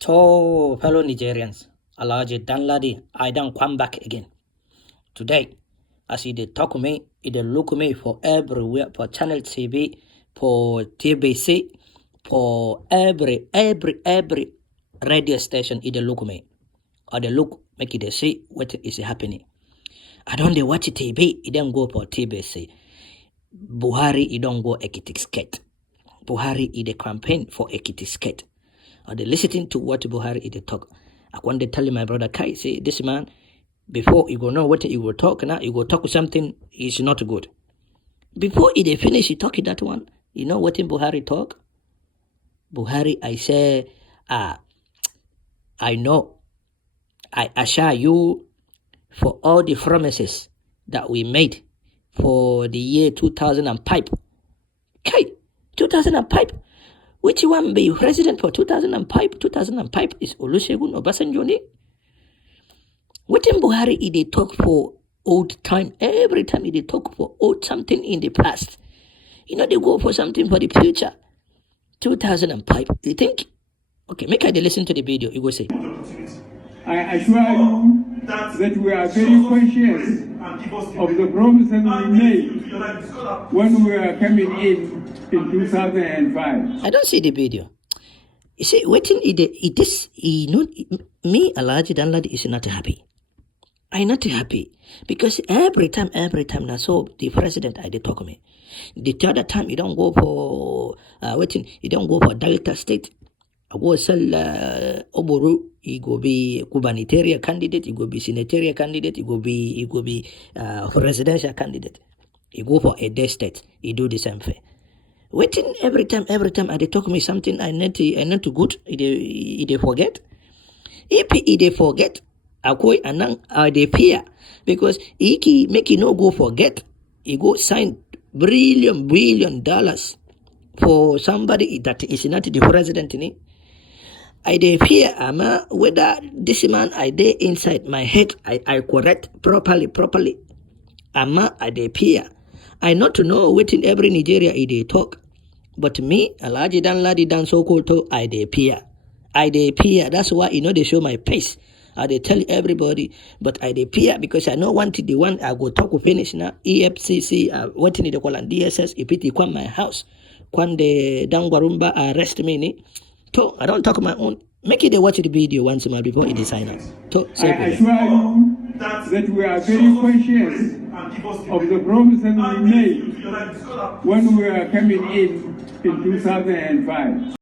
To fellow Nigerians, Alhaji Danladi, I don't come back again. Today, as you talk me, it look me for everywhere, for Channel TV, for TBC, for every radio station, it look me. Or they look, make it see what is happening. I don't watch TV, it don't go for TBC. Buhari, it don't go Ekiti skate. Buhari, it campaign for Ekiti skate. Or they listening to what Buhari is talk. I want to tell my brother Kai, say this man, before you go know what you will talk now, you go talk something is not good. Before he finish he talking that one, you know what in Buhari talk? Buhari, I say, I know, I assure you for all the promises that we made for the year 2005. Kai, 2005. Which one be president for 2005? 2005 is Olusegun Obasanjo. What in Buhari they talk for old time? Every time they talk for old something in the past. You know they go for something for the future. 2005. You think? Okay, make I listen to the video. You go say. I assure you that we are very conscious of the promises we made when we were coming in 2005. I don't see the video. You see, waiting it is me, Alhaji Danladi, is not happy. I'm not happy because every time I saw the president I did talk to me. The other time you don't go for you don't go for Delta State. I go sell Oboru, he go be gubernatorial candidate, he go be senatorial candidate, he go be presidential candidate. He go for a day state, he do the same thing. Waiting every time I they talk me something I need to good, they forget. If they forget, I go and they fear because he make you no go forget. He go sign billion dollars for somebody that is not the president. I dey fear whether this man I dey inside my head I correct properly. I dey fear. I not to know what in every Nigeria they talk. But me, Alhaji Danladi Dan Sokoto, I dey fear. That's why they show my face. I dey tell everybody, but I dey fear because I know the one I go talk to finish now. EFCC, what in the call and DSS, if it come my house, when the Dangwarumba arrest me, so I don't talk my own. Make it they watch the video once more before it is sign up. I assure you that we are very conscious of the promises we made when we were coming in 2005.